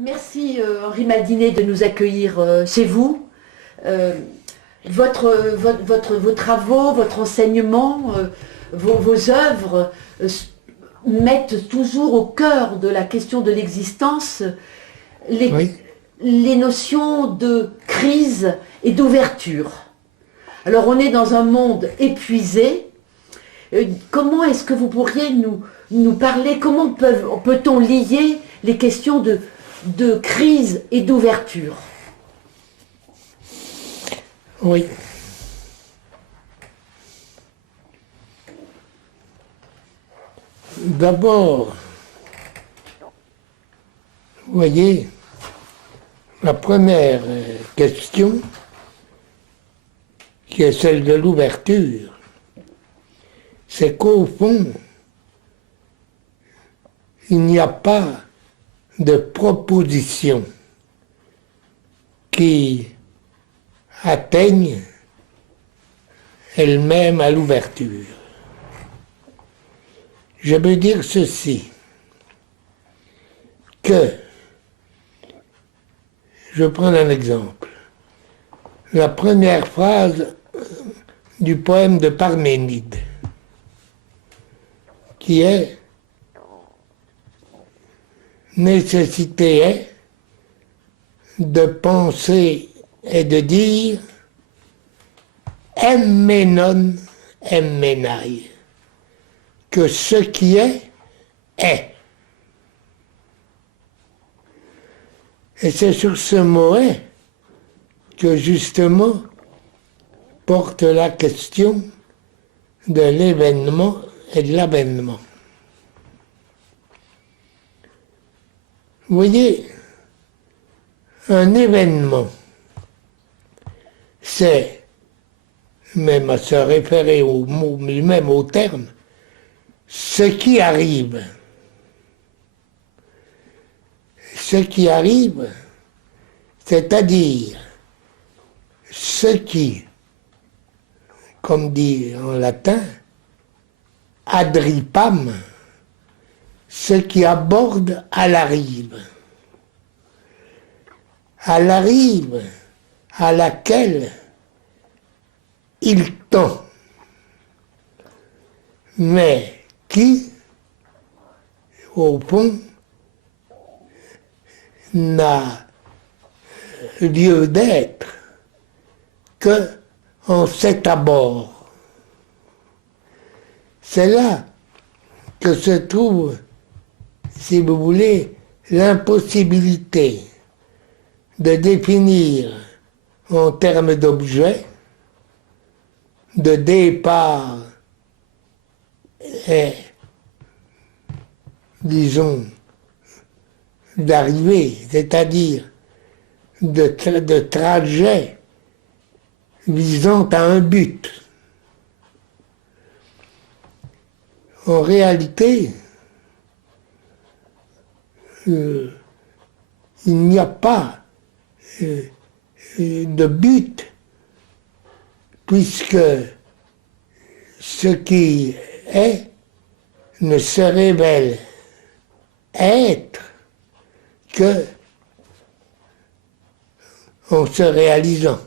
Merci Henri Maldinet de nous accueillir chez vous. Euh, vos travaux, votre enseignement, vos œuvres mettent toujours au cœur de la question de l'existence les, Oui, les notions de crise et d'ouverture. Alors on est dans un monde épuisé. Comment est-ce que vous pourriez nous parler, comment peut-on lier les questions de crise et d'ouverture? oui. D'abord, vous voyez, la première question, qui est celle de l'ouverture, c'est qu'au fond, il n'y a pas de proposition qui atteigne elle-même à l'ouverture. Je veux dire ceci, que, je prends un exemple, la première phrase du poème de Parménide, qui est « Nécessité est de penser et de dire emmenon emmenai » que ce qui est, est. Et c'est sur ce mot est que justement porte la question de l'événement et de l'avènement. Vous voyez, un événement, c'est, même à se référer au mot lui-même, au terme, ce qui arrive. Ce qui arrive, c'est-à-dire ce qui, comme dit en latin, adripam, ce qui aborde à la rive à laquelle il tend, mais qui, au fond, n'a lieu d'être que en cet abord. C'est là que se trouve, si vous voulez, l'impossibilité de définir en termes d'objet, de départ et, disons, d'arrivée, c'est-à-dire de trajet visant à un but. En réalité, il n'y a pas de but, puisque ce qui est ne se révèle être que en se réalisant.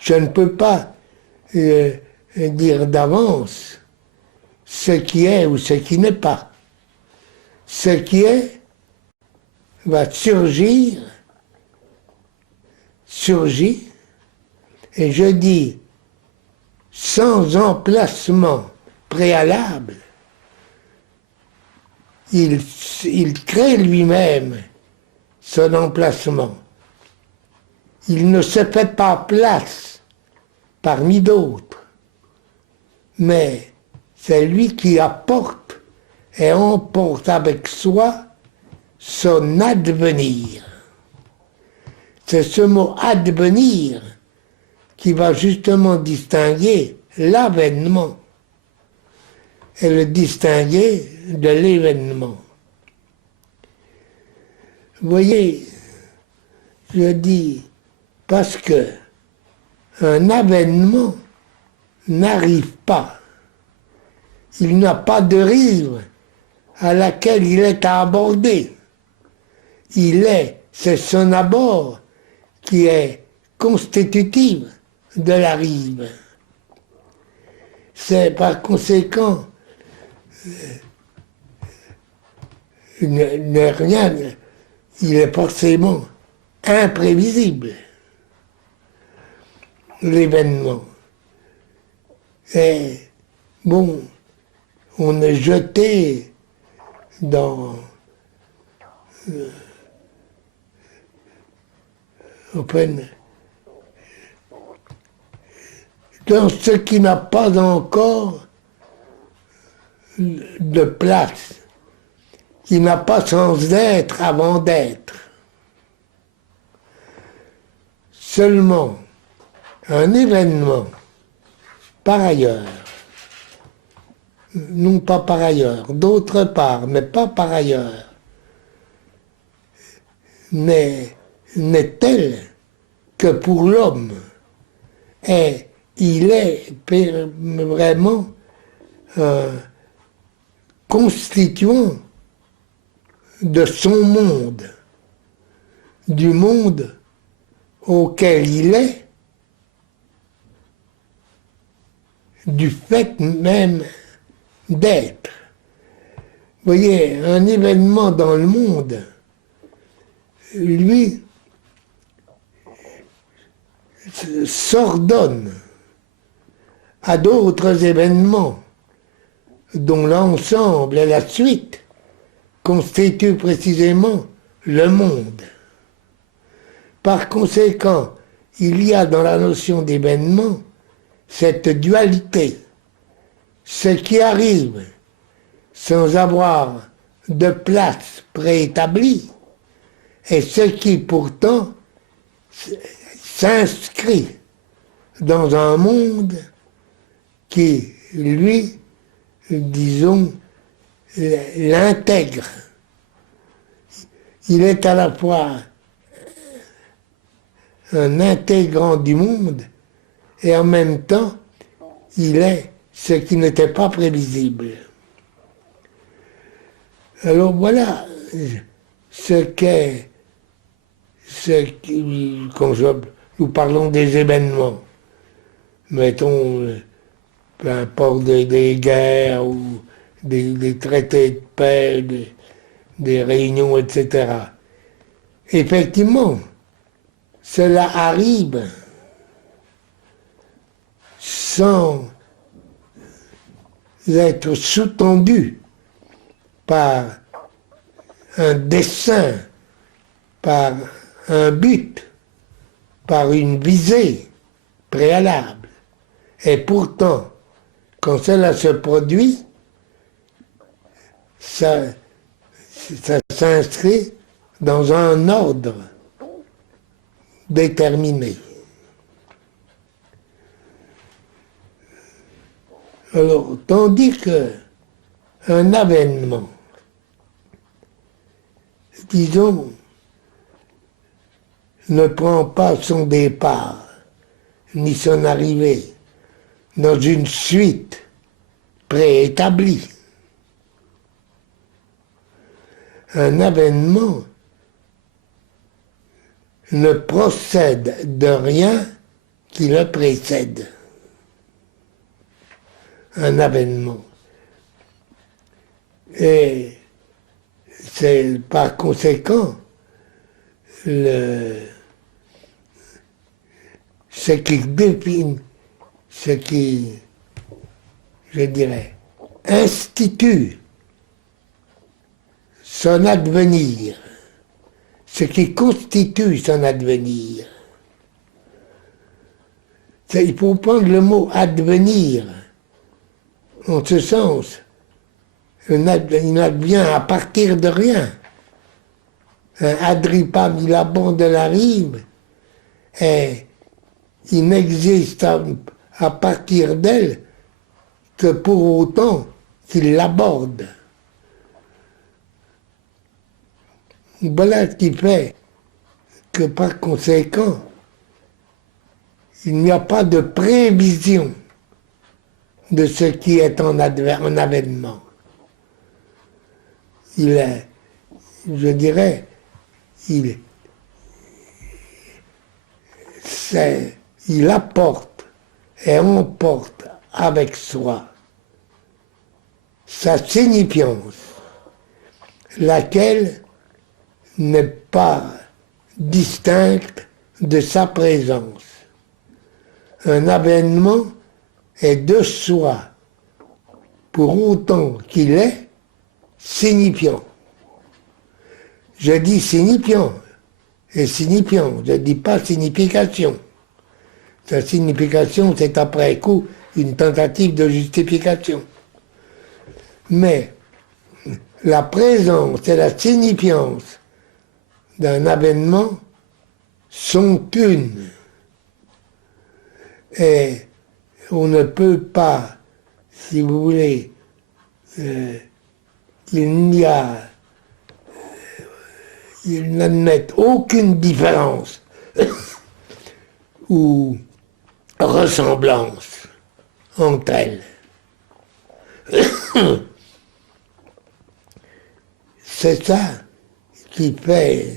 Je ne peux pas dire d'avance ce qui est ou ce qui n'est pas. Ce qui est va surgir, et je dis sans emplacement préalable. Il crée lui-même son emplacement. Il ne se fait pas place parmi d'autres, mais c'est lui qui apporte et emporte avec soi son advenir. C'est ce mot advenir qui va justement distinguer l'avènement et le distinguer de l'événement. Vous voyez, je dis, parce que un avènement n'arrive pas. Il n'a pas de rive à laquelle il est à aborder. c'est son abord qui est constitutif de la rive. C'est par conséquent rien, il est forcément imprévisible, l'événement. Et bon, on est jeté dans dans ce qui n'a pas encore de place, qui n'a pas sens d'être avant d'être. Seulement, un événement, par ailleurs, non pas par ailleurs, d'autre part, mais pas par ailleurs, n'est tel que pour l'homme, et il est vraiment constituant de son monde, du monde auquel il est, du fait même d'être. Vous voyez, un événement dans le monde, lui, s'ordonne à d'autres événements dont l'ensemble et la suite constituent précisément le monde. Par conséquent, il y a dans la notion d'événement cette dualité, ce qui arrive sans avoir de place préétablie et ce qui pourtant s'inscrit dans un monde qui, lui, disons, l'intègre. Il est à la fois un intégrant du monde et en même temps, il est ce qui n'était pas prévisible. Alors voilà quand nous parlons des événements, mettons, peu importe des guerres ou des traités de paix, des réunions, etc. Effectivement, cela arrive sans être sous-tendu par un dessein, par un but, par une visée préalable. Et pourtant, quand cela se produit, ça s'inscrit dans un ordre déterminé. Alors, tandis qu'un avènement, disons, ne prend pas son départ, ni son arrivée, dans une suite préétablie. Un avènement ne procède de rien qui le précède. Un avènement. Et c'est par conséquent ce qui définit, ce qui, je dirais, institue son advenir, ce qui constitue son advenir. Il faut prendre le mot advenir en ce sens. Il n'advient à partir de rien. Un Adripa milabon de la rive, et il n'existe à partir d'elle que pour autant qu'il l'aborde. Voilà ce qui fait que par conséquent, il n'y a pas de prévision de ce qui est en avènement. Il est, je dirais, il, il apporte et emporte avec soi sa signifiance, laquelle n'est pas distincte de sa présence. Un avènement est de soi, pour autant qu'il est signifiant. Je dis signifiant et signifiant, je ne dis pas signification. Sa signification, c'est après coup une tentative de justification. Mais la présence et la signifiance d'un avènement sont une. Et on ne peut pas, si vous voulez, il n'admet aucune différence ou ressemblance entre elles. C'est ça qui fait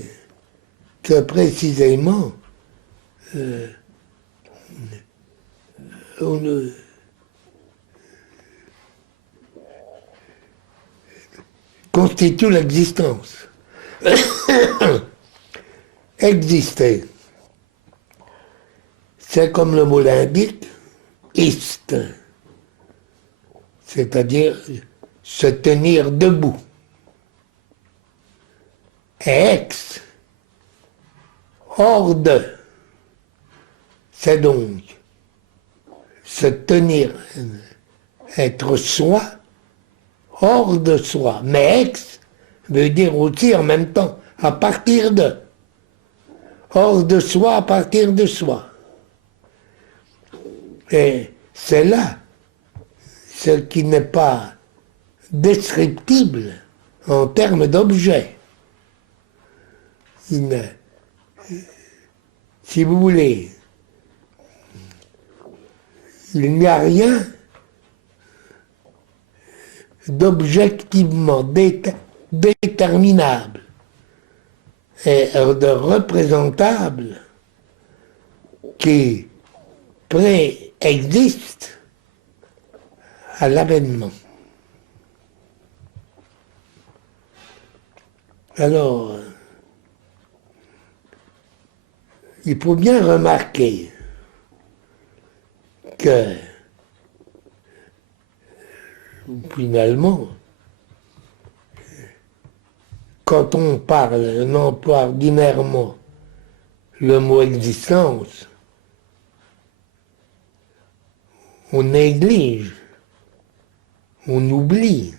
que précisément on constitue l'existence. Exister, c'est comme le mot l'indique, ist, c'est-à-dire se tenir debout. Et ex, hors de, c'est donc se tenir, être soi, hors de soi. Mais ex veut dire aussi en même temps à partir de. Hors de soi, à partir de soi. Et c'est là ce qui n'est pas descriptible en termes d'objet. Si vous voulez, il n'y a rien d'objectivement déterminable et de représentable qui préexiste à l'avènement. Alors, il faut bien remarquer que finalement, quand on emploie ordinairement le mot existence, on néglige, on oublie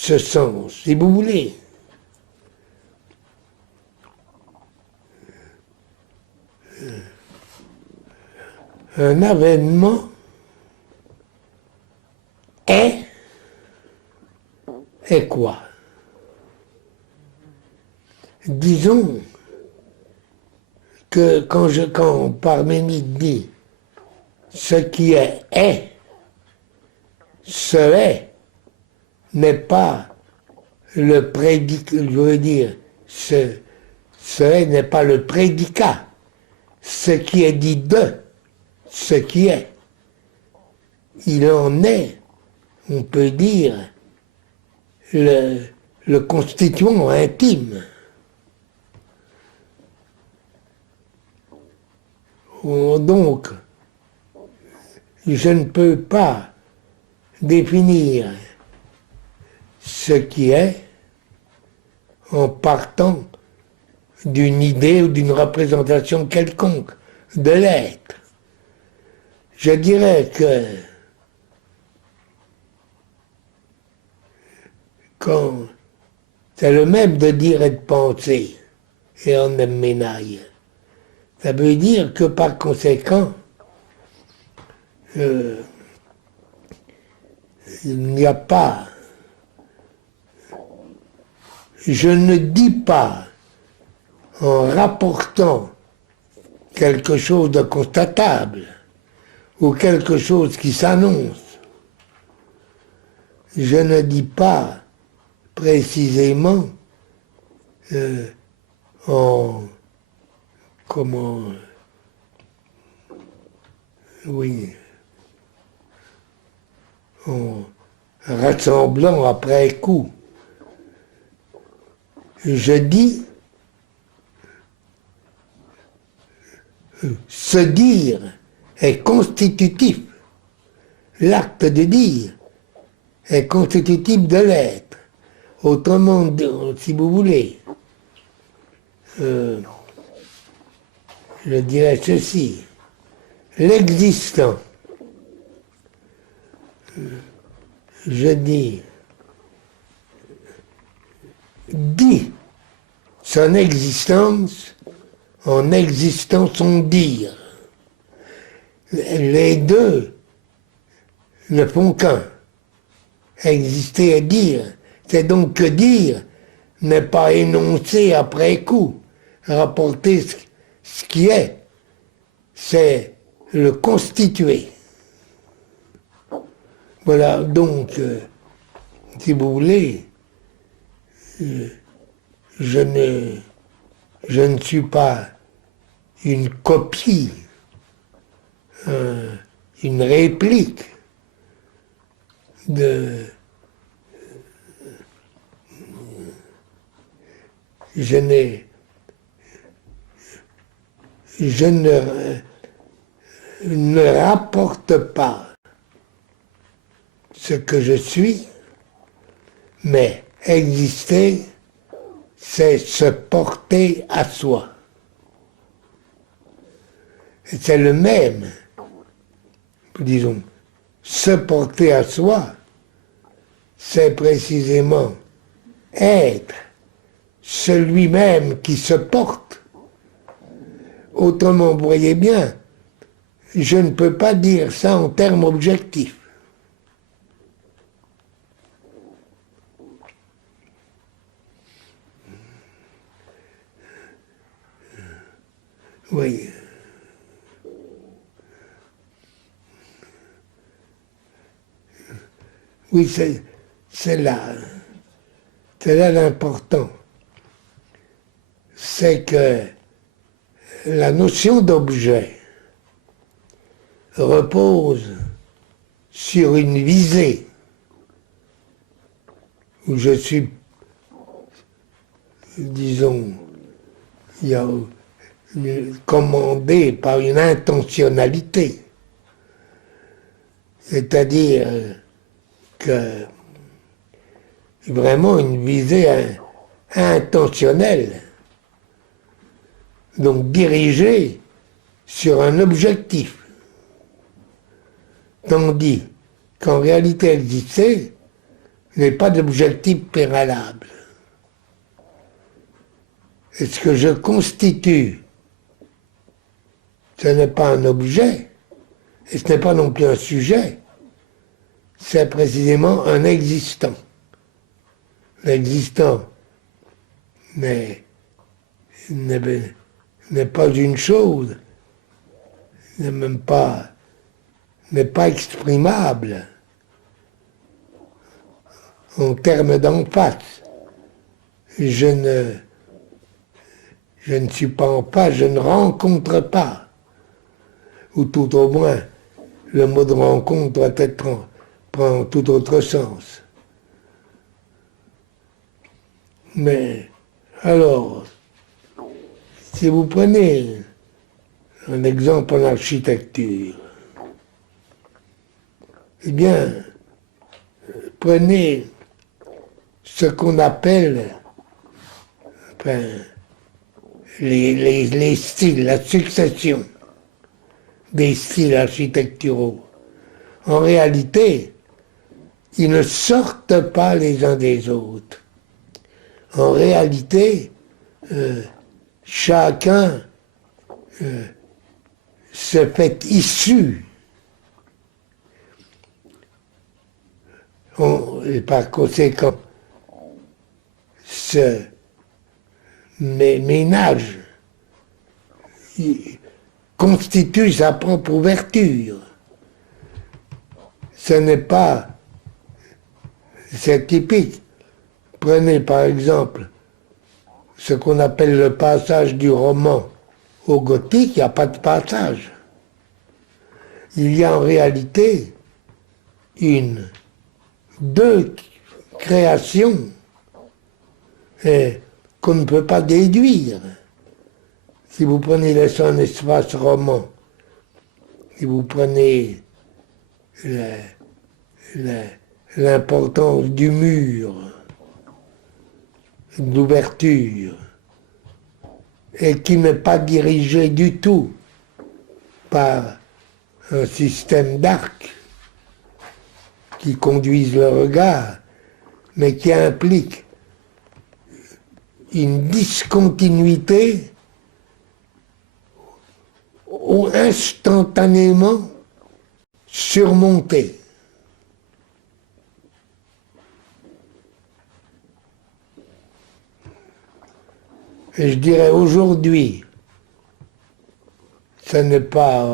ce sens, si vous voulez. Un avènement est quoi? Disons que quand Parménide dit ce qui est, ce est n'est pas le prédicat, je veux dire, ce est n'est pas le prédicat, ce qui est dit de ce qui est. Il en est, on peut dire, le constituant intime. Donc, je ne peux pas définir ce qui est en partant d'une idée ou d'une représentation quelconque de l'être. Je dirais que quand c'est le même de dire et de penser, et en emmenaille, ça veut dire que par conséquent, il n'y a pas, je ne dis pas en rapportant quelque chose de constatable ou quelque chose qui s'annonce, je ne dis pas précisément en comment oui en rassemblant après coup. Je dis se dire est constitutif. L'acte de dire est constitutif de l'être. Autrement dit, si vous voulez, je dirais ceci. L'existant, je dis, dit son existence en existant son dire. Les deux ne font qu'un. Exister et dire. C'est donc que dire n'est pas énoncer après coup, rapporter ce qui est, c'est le constituer. Voilà, donc, si vous voulez, je ne suis pas une copie, une réplique de... Je ne rapporte pas ce que je suis, mais exister, c'est se porter à soi. Et c'est le même, disons, se porter à soi, c'est précisément être celui-même qui se porte. Autrement, vous voyez bien, je ne peux pas dire ça en termes objectifs. Oui. Oui, c'est là l'important. C'est que la notion d'objet repose sur une visée où je suis, disons, commandé par une intentionnalité. C'est-à-dire que vraiment une visée intentionnelle, donc dirigée sur un objectif. Tandis qu'en réalité exister n'est pas d'objectif préalable. Et ce que je constitue, ce n'est pas un objet, et ce n'est pas non plus un sujet, c'est précisément un existant. L'existant n'est pas une chose, n'est pas exprimable en termes d'en face. Je ne suis pas en face, je ne rencontre pas. Ou tout au moins, le mot de rencontre prend tout autre sens. Mais alors, si vous prenez un exemple en architecture, eh bien, prenez ce qu'on appelle les styles, la succession des styles architecturaux. En réalité, ils ne sortent pas les uns des autres. En réalité, chacun se fait issu. Et par conséquent, se ménage, constitue sa propre ouverture. Ce n'est pas c'est typique. Prenez par exemple ce qu'on appelle le passage du roman au gothique, il n'y a pas de passage. Il y a en réalité deux créations qu'on ne peut pas déduire. Si vous prenez son espace roman, si vous prenez l'importance du mur, d'ouverture, et qui n'est pas dirigé du tout par un système d'arc qui conduise le regard, mais qui implique une discontinuité ou instantanément surmontée. Et je dirais aujourd'hui, ce n'est pas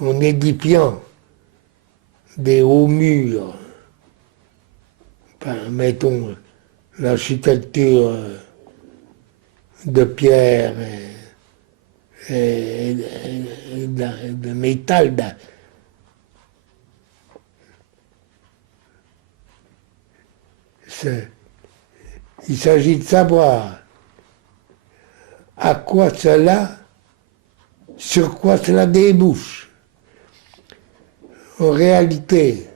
en édifiant des hauts murs, enfin, mettons l'architecture de pierre et de métal. Il s'agit de savoir sur quoi cela débouche. En réalité,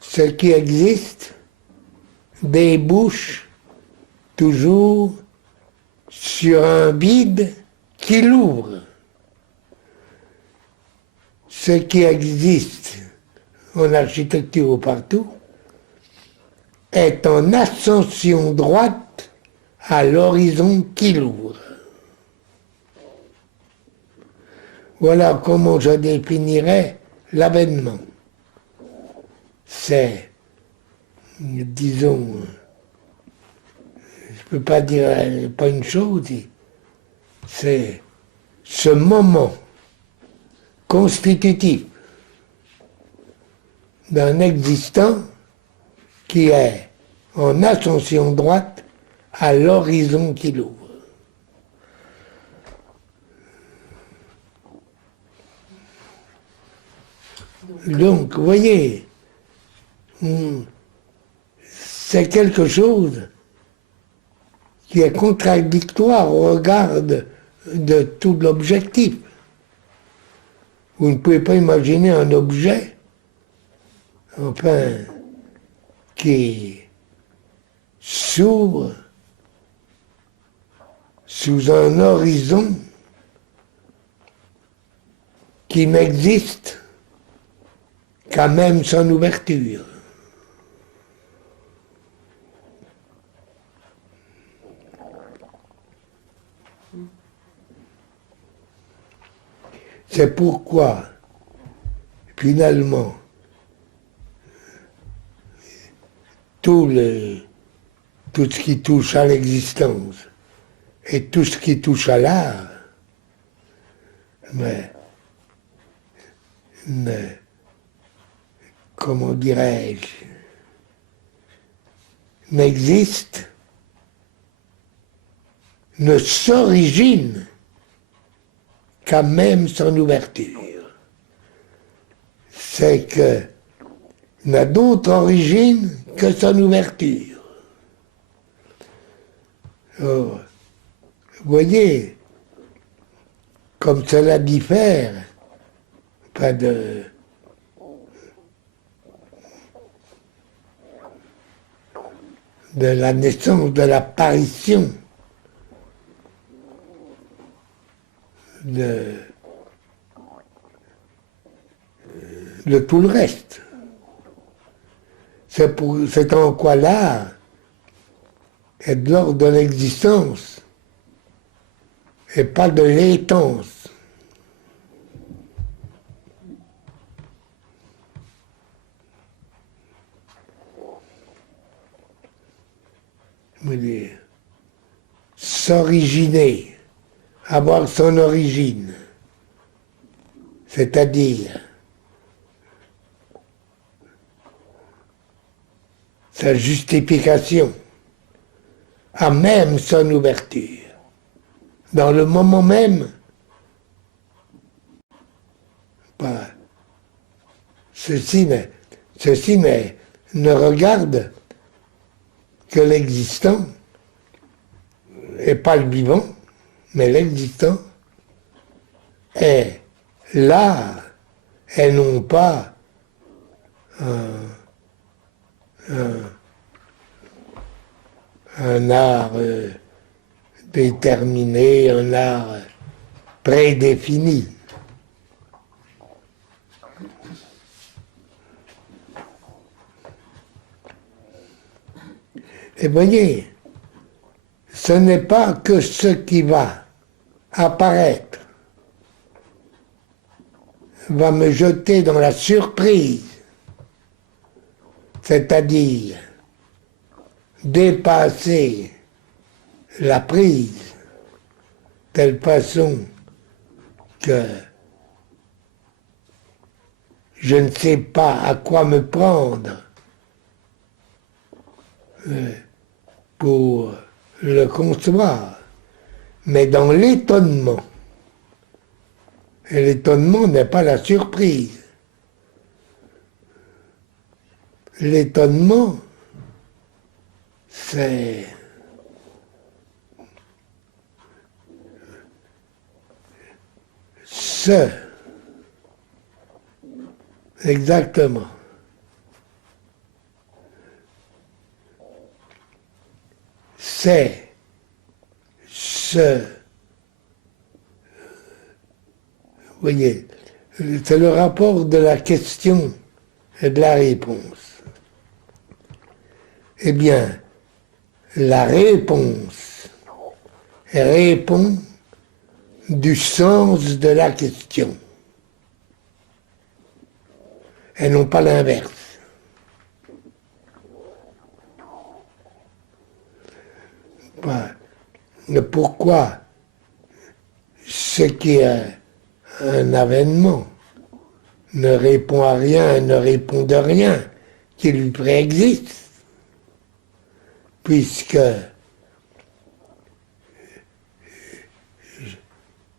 ce qui existe débouche toujours sur un vide qui l'ouvre. Ce qui existe en architecture ou partout est en ascension droite à l'horizon qui l'ouvre. Voilà comment je définirais l'avènement. C'est, disons, je ne peux pas dire pas une chose, c'est ce moment constitutif d'un existant qui est en ascension droite à l'horizon qui l'ouvre. Donc, vous voyez, c'est quelque chose qui est contradictoire au regard de tout l'objectif. Vous ne pouvez pas imaginer un objet, enfin, qui s'ouvre sous un horizon qui n'existe qu'à même son ouverture. C'est pourquoi, finalement, tout ce qui touche à l'existence et tout ce qui touche à l'art, mais comment dirais-je, n'existe, ne s'origine qu'à même son ouverture. C'est que n'a d'autre origine que son ouverture. Alors, vous voyez, comme cela diffère, pas de la naissance, de l'apparition de tout le reste. C'est en quoi l'art est de l'ordre de l'existence et pas de l'étance. S'originer, avoir son origine, c'est-à-dire sa justification, a même son ouverture. Dans le moment même, ceci ne regarde que l'existant, et pas le vivant, mais l'existant est là, et non pas un art déterminé, un art prédéfini. Et voyez, ce n'est pas que ce qui va apparaître va me jeter dans la surprise, c'est-à-dire dépasser la prise, telle façon que je ne sais pas à quoi me prendre pour le concevoir, mais dans l'étonnement. Et l'étonnement n'est pas la surprise. L'étonnement, c'est ce, exactement. C'est ce, vous voyez, c'est le rapport de la question et de la réponse. Eh bien, la réponse répond du sens de la question, et non pas l'inverse. Pourquoi ce qui est un avènement ne répond à rien, ne répond de rien qui lui préexiste, puisque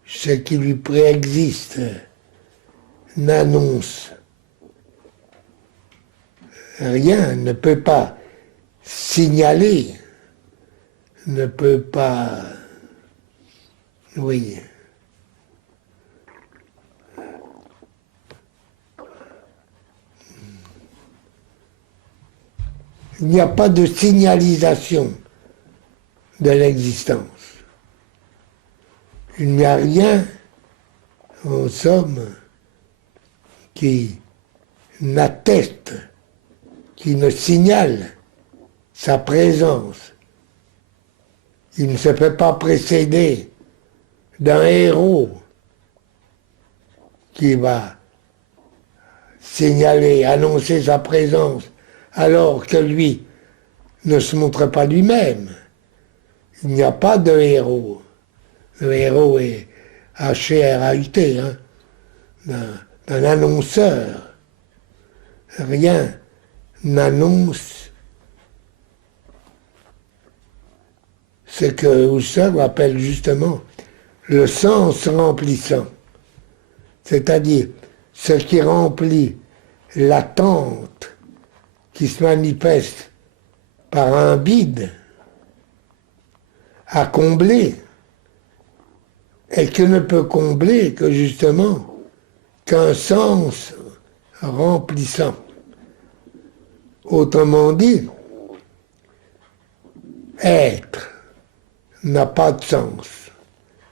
ce qui lui préexiste n'annonce rien, ne peut pas signaler, ne peut pas, oui. Il n'y a pas de signalisation de l'existence. Il n'y a rien, en somme, qui n'atteste, qui ne signale sa présence. Il ne se fait pas précéder d'un héros qui va signaler, annoncer sa présence, alors que lui ne se montre pas lui-même. Il n'y a pas de héros. Le héros est H-R-A-U-T, hein, d'un annonceur. Rien n'annonce ce que Husserl appelle justement le sens remplissant, c'est-à-dire ce qui remplit l'attente qui se manifeste par un vide à combler, et que ne peut combler que justement qu'un sens remplissant. Autrement dit, être n'a pas de sens.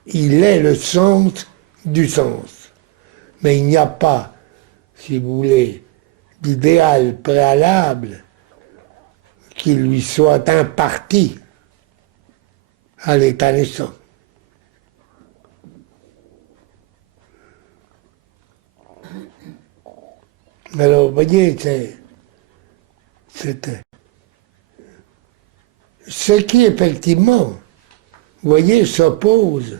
Il est le sens du sens. Mais il n'y a pas, si vous voulez, d'idéal préalable qui lui soit imparti à l'état naissant. Alors, vous voyez, c'est ce qui effectivement, vous voyez, s'oppose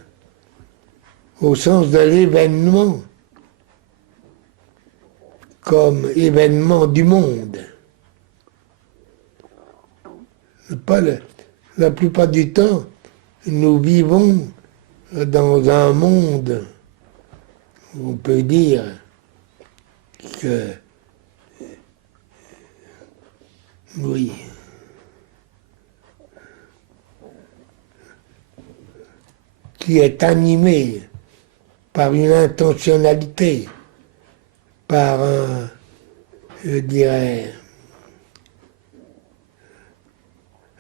au sens de l'événement comme événement du monde. pas la plupart du temps, nous vivons dans un monde, on peut dire que, oui, qui est animé par une intentionnalité, par un, je dirais,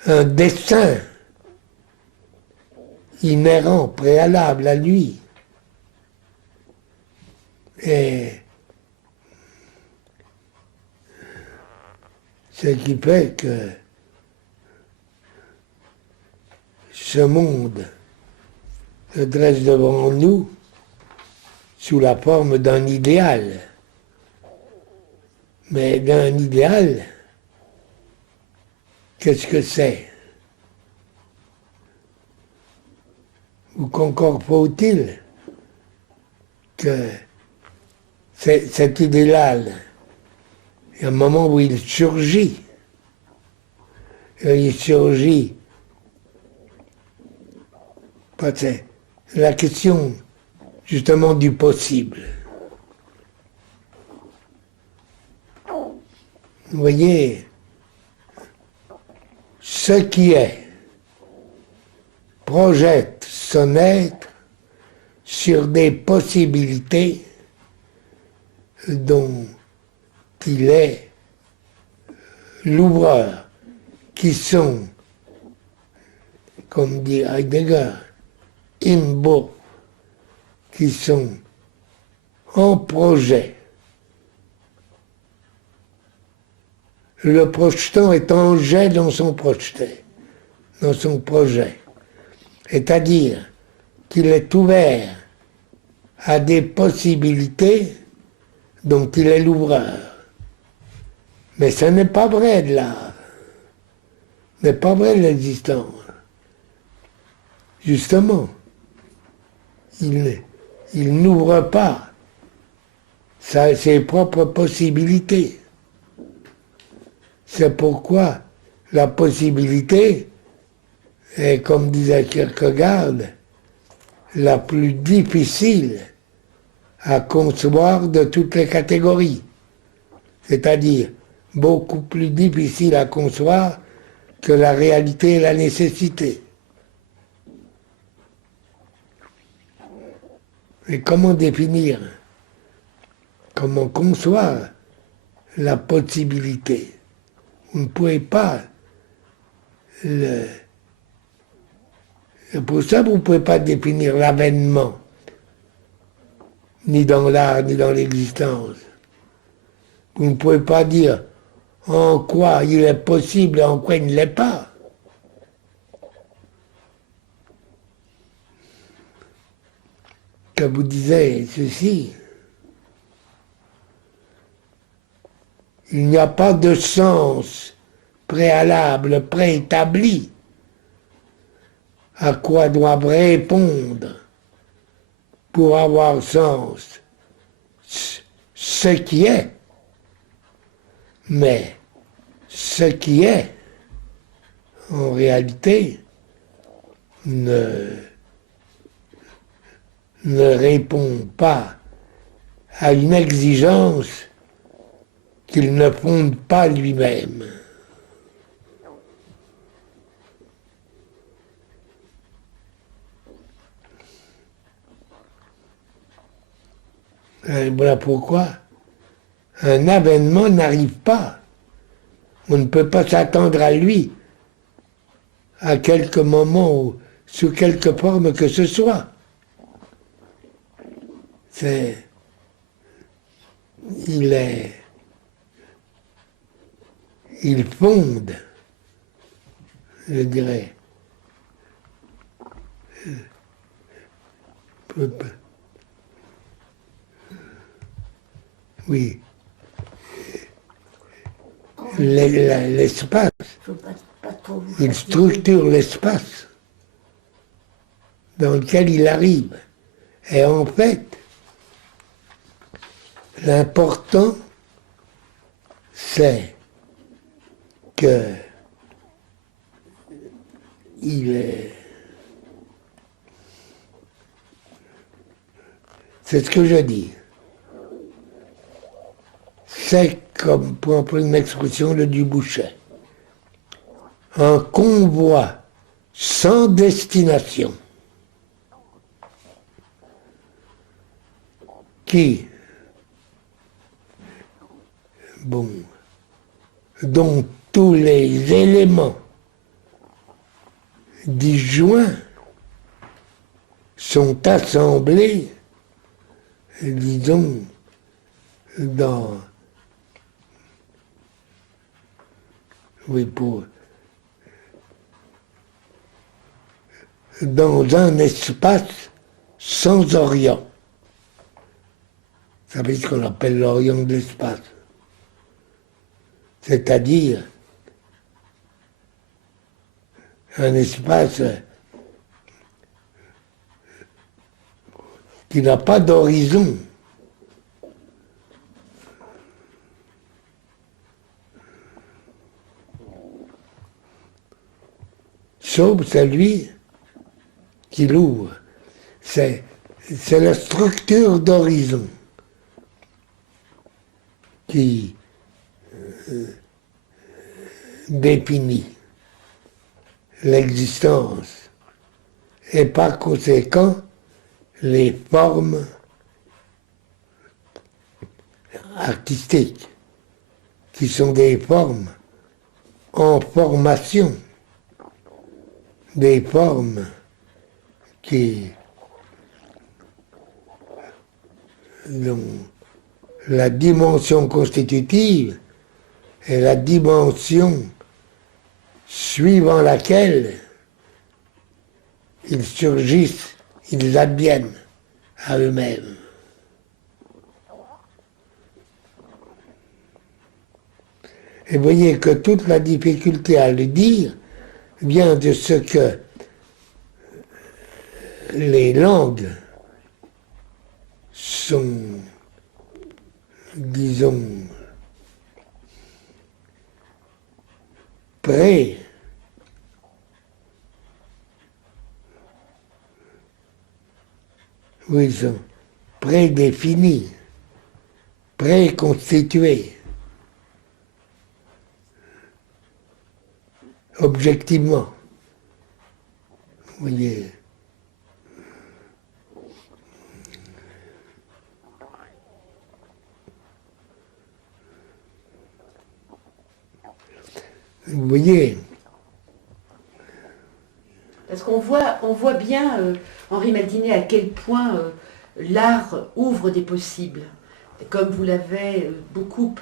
un dessein inhérent, préalable à lui. Et ce qui fait que ce monde se dresse devant nous sous la forme d'un idéal. Mais d'un idéal, qu'est-ce que c'est? Ou qu'encore faut-il que cet idéal, il y a un moment où il surgit. Et il surgit. C'est la question justement du possible. Vous voyez, ce qui est projette son être sur des possibilités dont il est l'ouvreur, qui sont, comme dit Heidegger, imbo, qui sont en projet. Le projetant est en jet dans son projeté, dans son projet. C'est-à-dire qu'il est ouvert à des possibilités dont il est l'ouvreur. Mais ce n'est pas vrai de l'art. Ce n'est pas vrai de l'existence. Justement, il n'ouvre pas ses propres possibilités. C'est pourquoi la possibilité est, comme disait Kierkegaard, la plus difficile à concevoir de toutes les catégories. C'est-à-dire beaucoup plus difficile à concevoir que la réalité et la nécessité. Et comment définir, comment concevoir la possibilité? Vous ne pouvez pas c'est pour ça que vous ne pouvez pas définir l'avènement, ni dans l'art, ni dans l'existence. Vous ne pouvez pas dire en quoi il est possible et en quoi il ne l'est pas. Que vous disiez ceci, il n'y a pas de sens préalable, préétabli, à quoi doivent répondre pour avoir sens ce qui est. Mais ce qui est, en réalité, ne répond pas à une exigence qu'il ne fonde pas lui-même. Et voilà pourquoi un avènement n'arrive pas. On ne peut pas s'attendre à lui à quelque moment ou sous quelque forme que ce soit. Il fonde, je dirais, oui, l'espace. Il structure l'espace dans lequel il arrive. Et en fait, l'important, c'est que c'est ce que je dis. C'est comme, pour employer une expression de Dubouchet, un convoi sans destination qui, dont tous les éléments disjoints sont assemblés, disons, dans un espace sans orient. Vous savez ce qu'on appelle l'orient de l'espace. C'est-à-dire un espace qui n'a pas d'horizon. Sauf celui qui l'ouvre. C'est la structure d'horizon qui définit l'existence et par conséquent les formes artistiques qui sont des formes en formation, des formes dont la dimension constitutive est la dimension suivant laquelle ils surgissent, ils adviennent à eux-mêmes. Et voyez que toute la difficulté à le dire vient de ce que les langues sont, disons, sont prédéfinies, préconstituées, objectivement. Vous voyez. Vous voyez. Parce qu'on voit bien, Henri Maldinet, à quel point l'art ouvre des possibles, comme vous l'avez beaucoup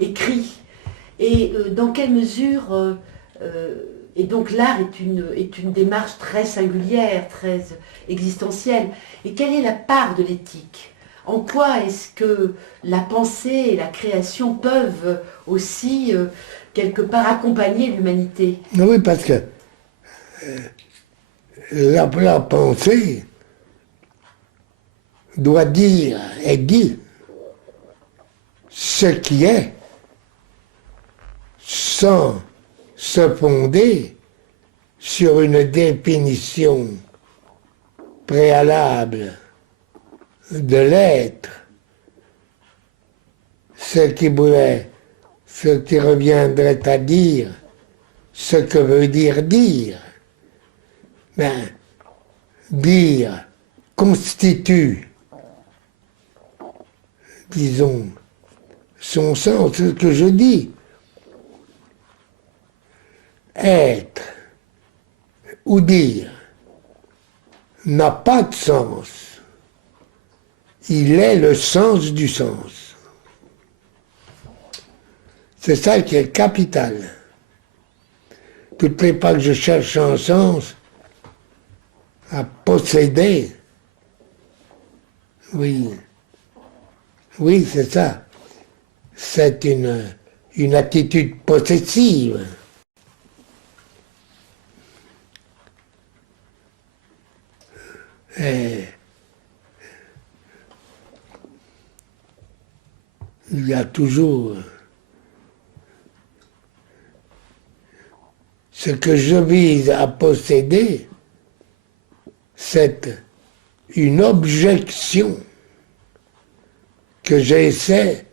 écrit. Et dans quelle mesure, et donc l'art est une démarche très singulière, très existentielle. Et quelle est la part de l'éthique? En quoi est-ce que la pensée et la création peuvent aussi, quelque part, accompagner l'humanité? Oui, parce que la pensée doit dire et dit ce qui est sans se fonder sur une définition préalable de l'être, ce qui reviendrait à dire ce que veut dire dire. Ben, dire constitue, disons, son sens, ce que je dis. Être ou dire n'a pas de sens. Il est le sens du sens. C'est ça qui est capital. Toutes les fois que je cherche un sens à posséder, oui, c'est ça. C'est une attitude possessive. Et il y a toujours ce que je vise à posséder, c'est une objection que j'essaie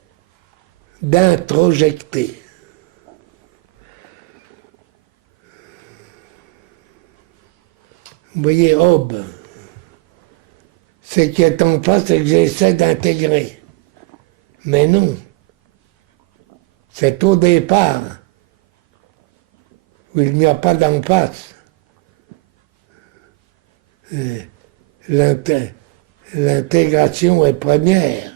d'introjecter. Vous voyez, Hobbes, ce qui est en face, c'est que j'essaie d'intégrer. Mais non, c'est au départ où il n'y a pas d'en face. L'intégration est première.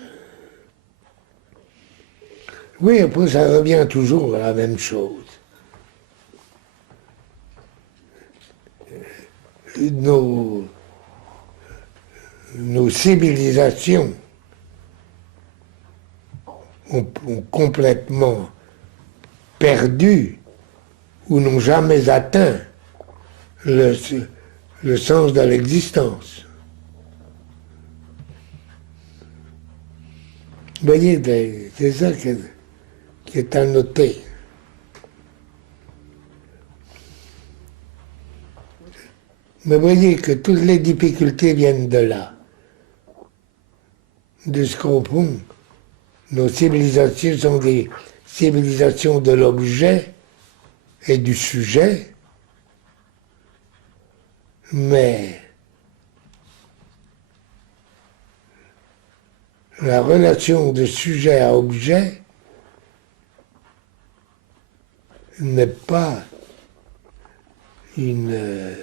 Oui, après ça revient toujours à la même chose. Nos civilisations ont complètement perdu ou n'ont jamais atteint le sens de l'existence. Vous voyez, c'est ça qui est à noter. Mais vous voyez que toutes les difficultés viennent de là. De ce qu'au fond, nos civilisations sont des civilisations de l'objet et du sujet, mais la relation de sujet à objet n'est pas une...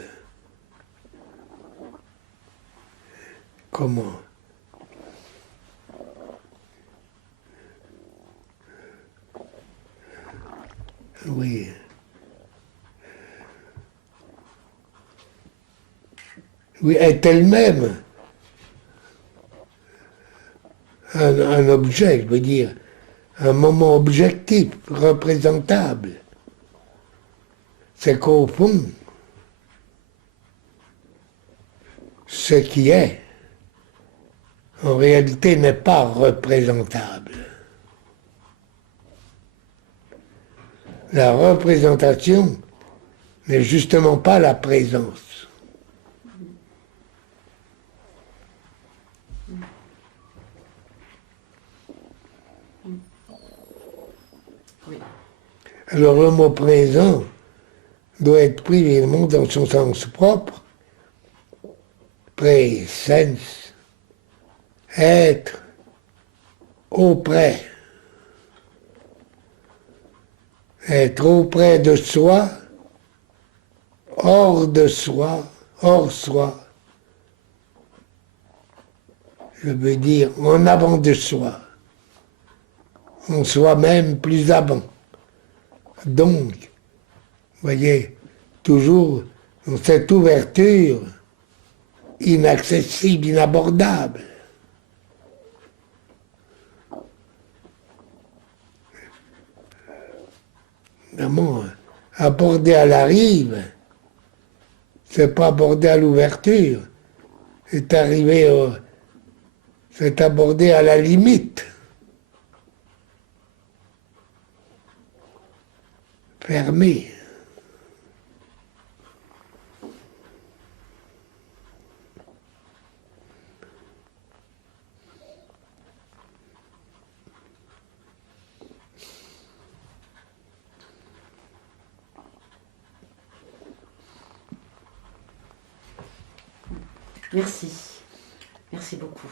comment? Oui. Oui, est elle-même un objet, je veux dire, un moment objectif, représentable. C'est qu'au fond, ce qui est, en réalité, n'est pas représentable. La représentation n'est justement pas la présence. Oui. Alors le mot présent doit être pris évidemment dans son sens propre. Présence, être auprès. Être auprès de soi, hors de soi, hors soi. Je veux dire en avant de soi, en soi-même plus avant. Donc, vous voyez, toujours dans cette ouverture inaccessible, inabordable. Évidemment, aborder à la rive, c'est pas aborder à l'ouverture, c'est c'est aborder à la limite. Fermé. Merci. Merci beaucoup.